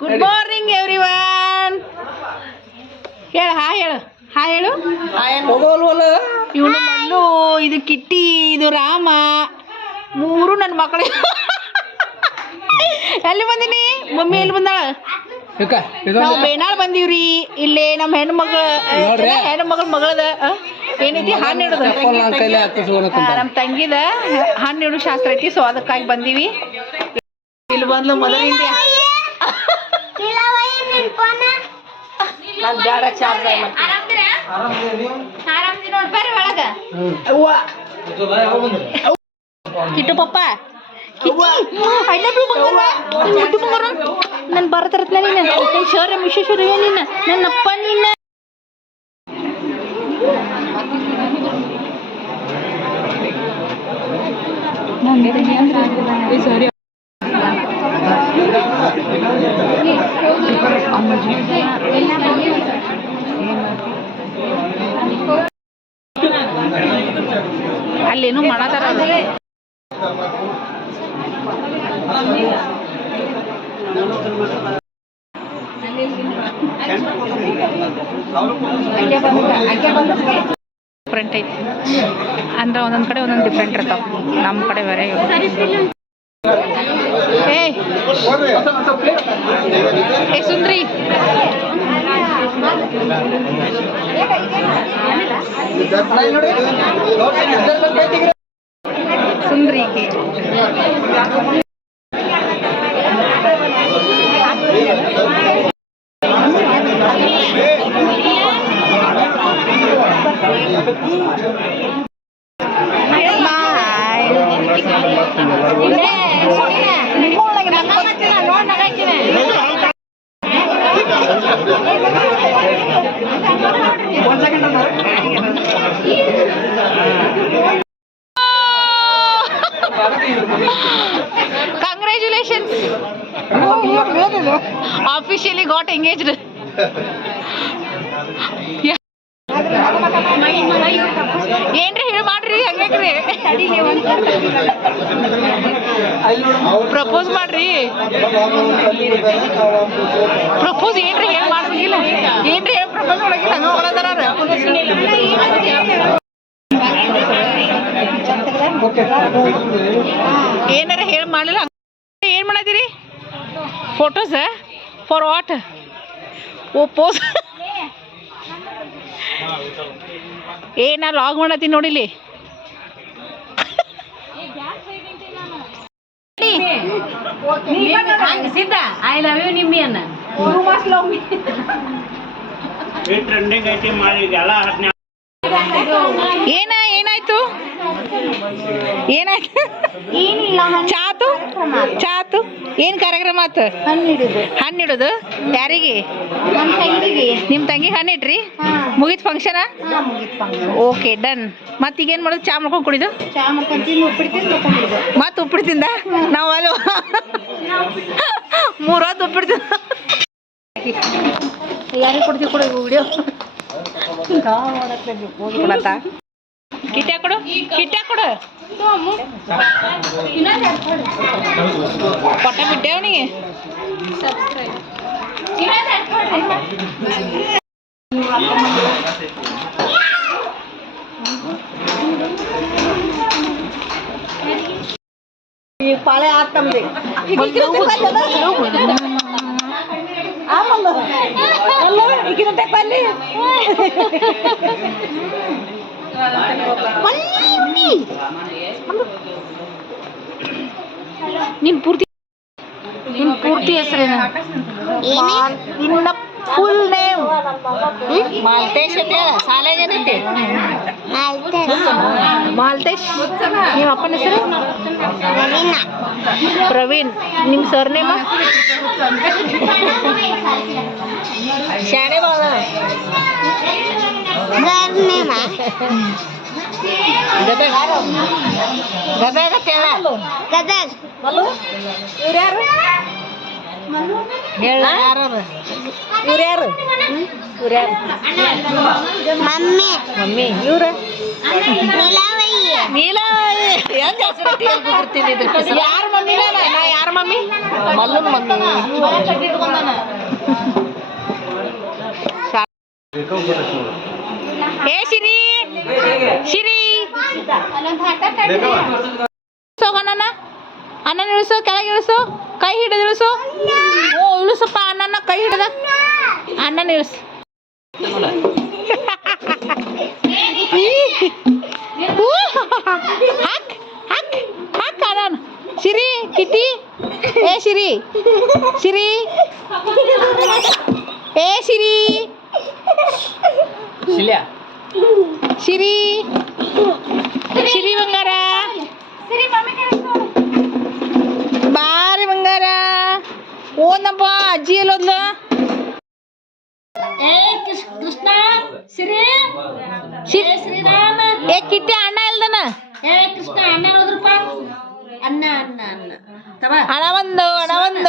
Good morning everyone. ಹೇಳು hi ಹೇಳು. ಇವನು ಮಲ್ಲು, ಇದು ಕಿಟ್ಟಿ, ಇದು ರಾಮ, ಮೂರು ನನ್ನ ಮಕ್ಕಳು. ಎಲ್ಲಿ ಬಂದೀನಿ? ಮಮ್ಮಿ ಎಲ್ಲಿ ಬಂದಾಳ? ನಾವು ಬೇನಾಳ್ ಬಂದೀವ್ರಿ. ಇಲ್ಲಿ ನಮ್ಮ ಹೆಣ್ಮಗಳ ಮಗಳದ ಏನೈತಿ ಹಣ್ಣು ಇಡೋದು, ನಮ್ಮ ತಂಗಿದ ಹಣ್ಣು ಇಡೋ ಶಾಸ್ತ್ರ ಐತಿ. ಸೊ ಅದಕ್ಕಾಗಿ ಬಂದೀವಿ. ಇಲ್ಲಿ ಬಂದ್ಲು ಮೊದಲಿಂದ ಕಿಟ್ಟು ಪಪ್ಪ ನನ್ ಬರತರತ್ ಶೌರ್ಯ ವಿಶ್ವೇಶ್ವರ ನಿನ್ನ ನನ್ನಪ್ಪ ನಿನ್ನ ಸರಿ ಅಲ್ಲೇನು ಮಾಡತಾರ. ಡಿಫ್ರೆಂಟ್ ಐತಿ ಅಂದ್ರೆ ಒಂದೊಂದು ಕಡೆ ಒಂದೊಂದು ಡಿಫ್ರೆಂಟ್ ಇರ್ತಾವ. ನಮ್ಮ ಕಡೆ ಬೇರೆ. ಏ ಸುಂದ್ರಿ, ಸುಂದ್ರಿಗೆ Congratulations! Officially got engaged. ಏನ್ರಿ ಹೇಳಿ ಮಾಡ್ರಿ, ಹಂಗ್ಯಾಕ್ರಿ ಪ್ರಪೋಸ್ ಮಾಡ್ರಿ. ಪ್ರಪೋಸ್ ಏನ್ರಿ ಹೇಳಿ ಮಾಡ್ಬೇಕಿಲ್ಲ, ಏನ್ರಿ ಹೇಳಿ ಪ್ರಪೋಸ್ ಮಾಡಕಿಲ್ಲ, ಹಂಗ ಹೋಗದಾರ. ಏನಾರ ಹೇಳಿ ಮಾಡಲಿಲ್ಲ. ಏನ್ ಮಾಡತ್ತೀರಿ? Photos for what? ಓ ಪೋಸ್. ನಾ ಲಾಗ್ ಮಾಡತ್ತೀನಿ ನೋಡಿಲಿ. ಸಿದ್ಧ ಐ ಲವ್ ಯು ನಿಮ್ಮಿ ಅನ್ನ ಏನಾಯ್ತು? ಚಾತು ಏನ್ ಕಾರ್ಯಕ್ರಮ ಆತು? ಹಣ್ಣಿಡುದು ಯಾರಿಗೆ? ನಿಮ್ ತಂಗಿ ಹಣ್ಣಿಟ್ರಿ? ಮುಗಿತ್ ಫಂಕ್ಷನ್? Okay done. ಮತ್ ಈಗೇನ್ ಮಾಡೋದು? ಚಾ ಮಾಡ್ಕೊಂಡ್ ಕುಡಿದು ಮತ್ ಉಪ್ಪಿಟ್ಟು ತಿಂದ? ನಾವು ಅಲ್ಲ 3 ಹೊತ್ತು ಉಪ್ಪಿಟ್ಟು ತಿಂದ. ಯಾರಿಗೆ ಕೊಡ್ತೀವಿ ಕೊಡು ವಿಡಿಯೋ. ಕಿಟ್ಟ ಕೊಡು ಪಟ್ಟ ಬಿಟ್ಟೆ ಅವನಿಗೆ. ಪಾಳೆ ಆಗ್ತಂದೆ ನಿನ್ ಪೂರ್ತಿ ಹೆಸರೇನು? ನಿನ್ನ ಫುಲ್ ನೇಮ್? ಮಾಲ್ತೇಶ್ ಅಂತ ಹೇಳ. ಸಾಲಾಗ ಏನೈತಿ? ಮಾಲ್ತೇಶ್. ನಿಮ್ಮ ಅಪ್ಪನ ಹೆಸರು? ಪ್ರವೀಣ್. ನಿಮ್ಮ ಸರ್ ನೇಮ? ಶಾಣೆ ಬಾಳ ಗದಗ ಗದಗ್. ಇವ್ರ್ಯಾರು? ಇವ್ರ್ಯಾರು? ಮಮ್ಮಿ. ಇವ್ರ ನೀಲಾವಯ್ಯ. ಯಾರ ಮಮ್ಮಿ ನಾ ಯಾರ ಮಮ್ಮಿ ಮಲ್ಲನ್ ಮಮ್ಮಿ ಕಟ್ಟಿ ಇಟ್ಕೊಂಡಾನ ಏ ಶಿರಿ ಶಿರಿ ಹೋಗೋಣ ಅನ್ನ ಇಳಿಸು ಕೆಳಗೆ ಇಳಿಸು ಕೈ ಹಿಡಿದು ಇಳಿಸು ಓ ಇಳಿಸಪ್ಪ ಅನ್ನ ಕೈ ಹಿಡ್ದ ಅನ್ನ ಇಳಿಸು ಹಾಕ್ ಹಾಕ್ ಹಾಕ್ ಅನ್ನ ಸಿರಿ ಕಿಟಿ ಏ ಸಿರಿ ಸಿರಿ ಏ ಸಿರಿ ಸಿರಿ ಸಿರಿ ಬಂಗಾರ ಬಾರಿ ಬಂಗಾರ ಓನಪ್ಪ ಅಜ್ಜಿ ಎಲ್ಲೋದ್ಲ ಕೃಷ್ಣ ಸಿರಿ ಶ್ರೀರಾಮ ಏ ಕಿಟ್ಟಿ ಅಣ್ಣ ಇಲ್ದನ ಕೃಷ್ಣ ಅಣ್ಣ ಹೋದ್ರಪ್ಪ ಅಣ್ಣ ಅಣ್ಣ ಅಣ್ಣ ಹಣ ಒಂದು